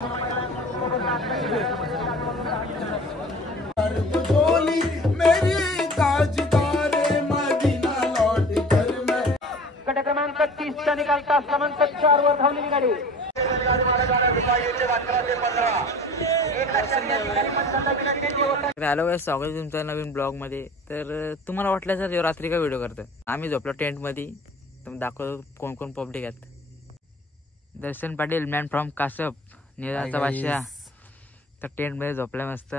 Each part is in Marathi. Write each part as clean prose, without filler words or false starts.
गट क्रमांक 30 चा निकाल तास क्रमांक 4 वर धावलेली गाडी. हॅलो गाइस, स्वागत आहे तुमचं नवीन ब्लॉग मध्ये. तर तुम्हाला वाटलं सर रात्री का व्हिडिओ करतो. आम्ही झोपलो टेंट मध्ये. तर दाखवतो कोण कोण पब्लिक आहेत. दर्शन पाटील मॅन फ्रॉम कासप, निराचा बादशाह तर टेंट मध्ये झोपलाय मस्त.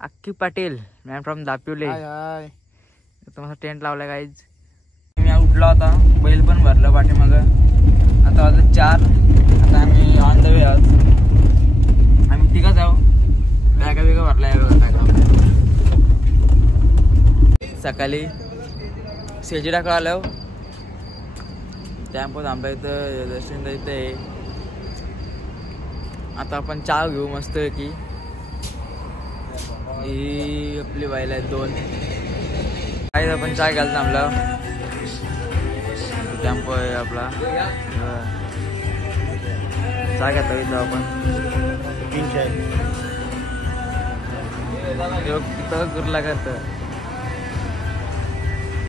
अक्की पाटील मॅन फ्रॉम दापिवले तर मस्त टेंट लावलाय गाईज. मी उठला होता, बैल पण भरलं पाठीमाग. आता वाजत 4. आता आम्ही ऑन द वे आहोत. आम्ही तिघं जाऊ. बॅगा बिगा भरलाय सकाळी सेजिडा कळालं. टॅम्पो थांबला इथं, दर्शन इथं आहे. आता आपण चहा घेऊ मस्त की. ही आपली बाईला आहेत 2. काही आपण चहा घ्यायला थांबला. टॅम्पो आहे आपला. चहा घेता इथं आपण. तिथं गुरला करतं.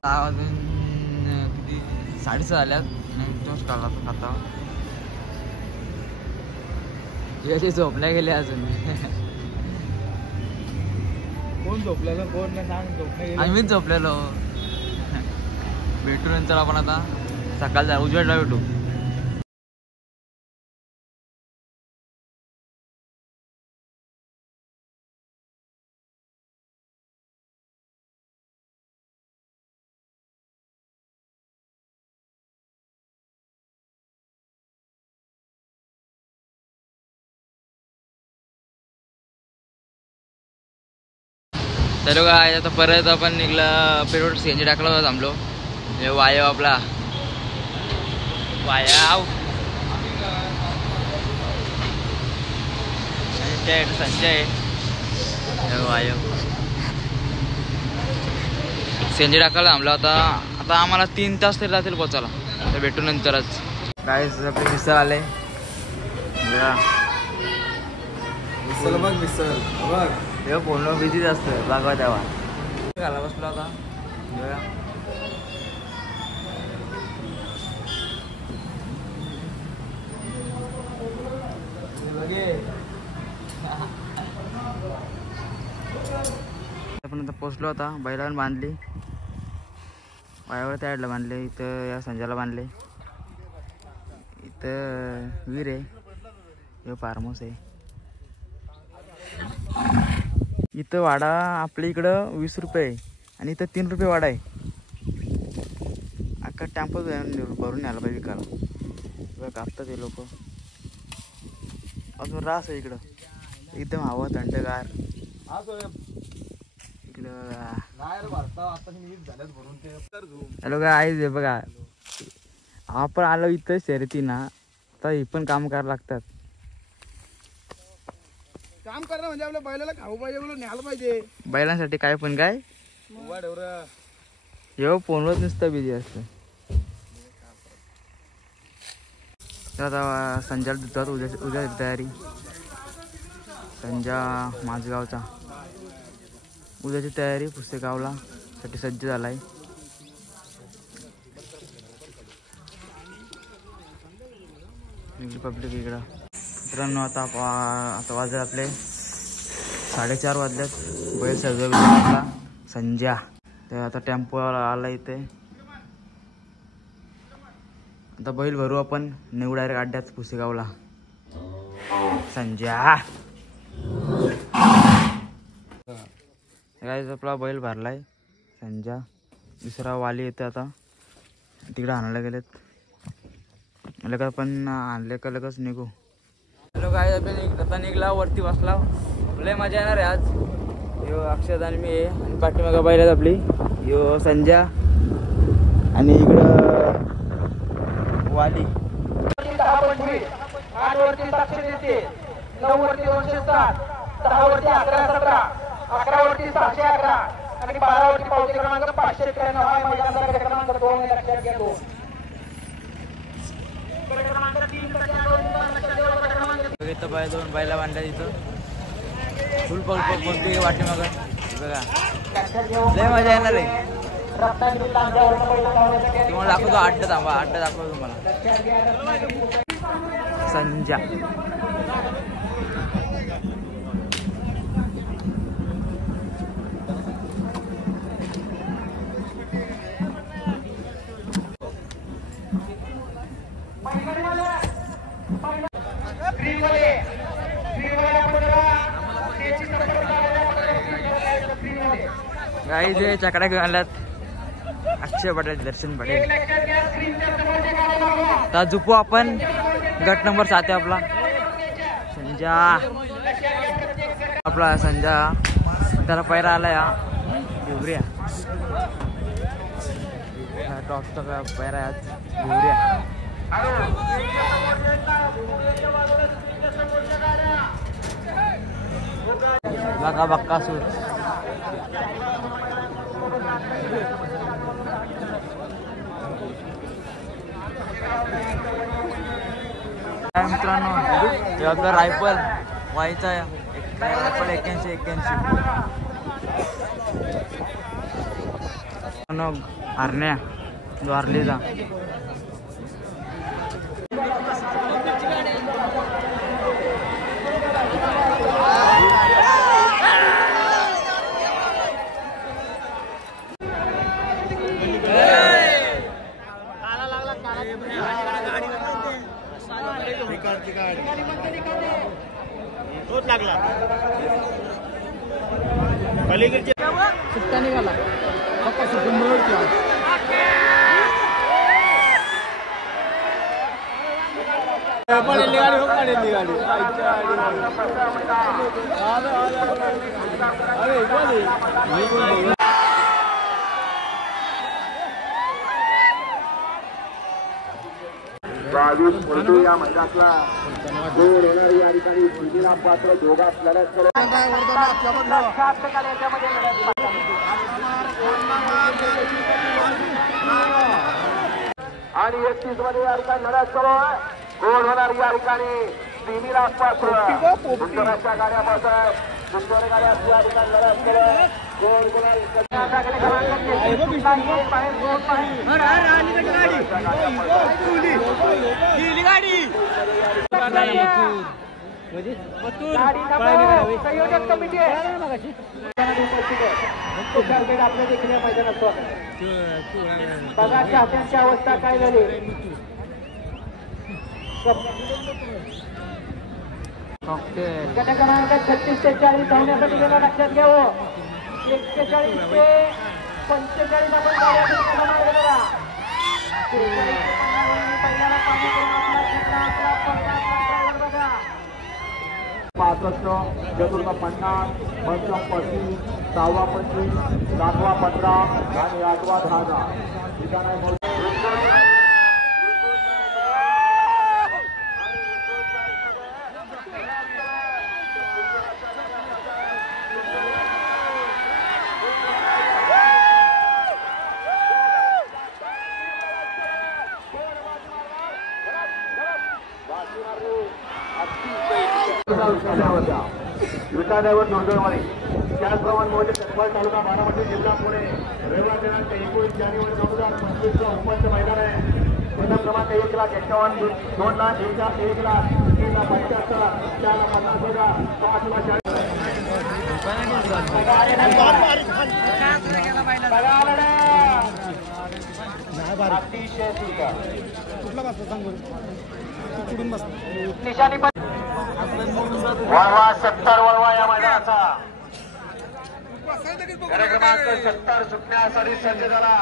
6 वाजून किती 6:30 झाल्यात. तोच काढला तो खाता. याची झोपल्या गेले अजून. कोण झोपलेलं कोण नाही सांग. झोपले आम्हीच झोपलेलो. भेटू नंतर आपण आता सकाळ जा उजव्याला भेटू. चलो काय आता परत आपण निघला. पेट्रोल सीएनजी टाकला होता. थांबलो. हे वायव आपला वायाव संजय वायव सीएनजी टाकायला थांबला होता. आता आम्हाला 3 तास तरी जातील पोचायला. तर भेटू नंतरच. काय आपले मिसळ आले. मिसल बघ मिसल बघ. तेव्हा पूर्ण बिझीच असतं बागा. तेव्हा घाला बसला होता. आपण आता पोचलो होता. बैलावर बांधली. वायावर त्या साईडला बांधले. इथं या संजाला बांधले. इथं वीर आहे. हे फार्म हाऊस आहे. इथं वाडा आपल्या इकडं 20 रुपये आहे आणि इथं 3 रुपये वाडा आहे. अख्खा टॅम्पो भरून न्यायला पाहिजे विकायला. कापतात हे लोक. अजून रास आहे इकडं. एकदम हवा थंडगार इकडं. हॅलो काय आहे बघा. आपण आलो इथं शर्यती ना. तर ही पण काम करायला लागतात. काम करणं म्हणजे आपल्या बैलाला खाऊ पाहिजे, बोलून न्यायला पाहिजे. बैलांसाठी काय पण काय येऊ फोनवर नुसतं बिझी असतं. तर आता संजाला देतात. उद्या तयारी. संजा माझगावचा उद्याची तयारी पुसेगावला साठी सज्ज झालाय. पब्लिक इकडं. मित्रांनो आता वाजले आपले 4:30 वाजल्यात. बैल सजवला संजा. तर आता टेम्पो आला इथे. आता बैल भरू आपण. नेऊ डायरेक्ट अड्ड्यात पुसेगावला. संजा काय आपला बैल भरलाय. संजा दुसरा वाली येते. आता तिकडे आणायला गेलेत. लगेच पण आणले का लगेच निघू. हॅलो काय आता निघला. वरती बसला. लय मजा येणार आहे आज. यो अक्षत आणि मी आहे. आणि पाठीमागा बैल आहेत आपली. यो संजा आणि इकडं वाली. 10 25 8 वरती 730 9 वरती 207 10 वरती 11 17 11 वरती 611 आणि 12 वरती पावती क्रमांक 593. हा मैदानाचा क्रमांक 2 लक्षात घ्या. 2 क्रमांक 3 क्रमांक इथं बाय 2 बायला बांधतात इथं फुल पब्लिक वाटली मग बघा लय मजा येणार आहे. तुम्हाला दाखवतो 8 थांबा 8 दाखवतो तुम्हाला. संजा गाईज चकडा घेऊन आल्यात अक्षय पटेल दर्शन पटेल. आता झुपू आपण गट नंबर 7 आहे आपला संजा. आपला संजा त्याला पैरा आला या भिवऱ्या टॉपचा पैरा आज भिवऱ्या. बघा बक्कासूर मित्रांनो हे आपला रायफल व्हायचा रायफल 81 हरण्या द्वारलीचा. लागला पलीकडचे सुट्टा निघाला या मैदानातला गोल होणार या ठिकाणी सुधीरा पात्र दोघात लढत करत आणि 31 मध्ये या ठिकाणी लढत करू गोल होणार या ठिकाणी सुधीरा पात्र सुंदराच्या गाड्यापासून सुंदर गाड्या या ठिकाणी लढत करत गोल संयोजक कमिटी आपल्या देखील मैदानात बघा चाहत्यांची अवस्था काय झाली. गट क्रमांक 36 ते 40 धावण्यासाठी गेला लक्षात घ्यावं. 41 ते 45 आपण गाड्या चतुर्थ 50 पंचम 35 सहावा 25 सातवा 15 आणि 8वा 10. विकासावर दुर्दैवाने त्याचप्रमाणे मोठे चंदगड तालुका बारामती जिल्हा पुणे रविवार दिनांक 19 जानेवारी 2025 ला उपांत्य मैदान आहे. प्रथम क्रमांक 1,51,000 2 लाख 1,00,000 3 लाख 75 4 लाख 50,000 5 लाख अतिशय कुठला बसतो सांगू कुठून बसतो निशाणी वळवा 70 वळवा या मैदानाचा क्रमांक 70 सुटण्यासाठी सज्ज झाला.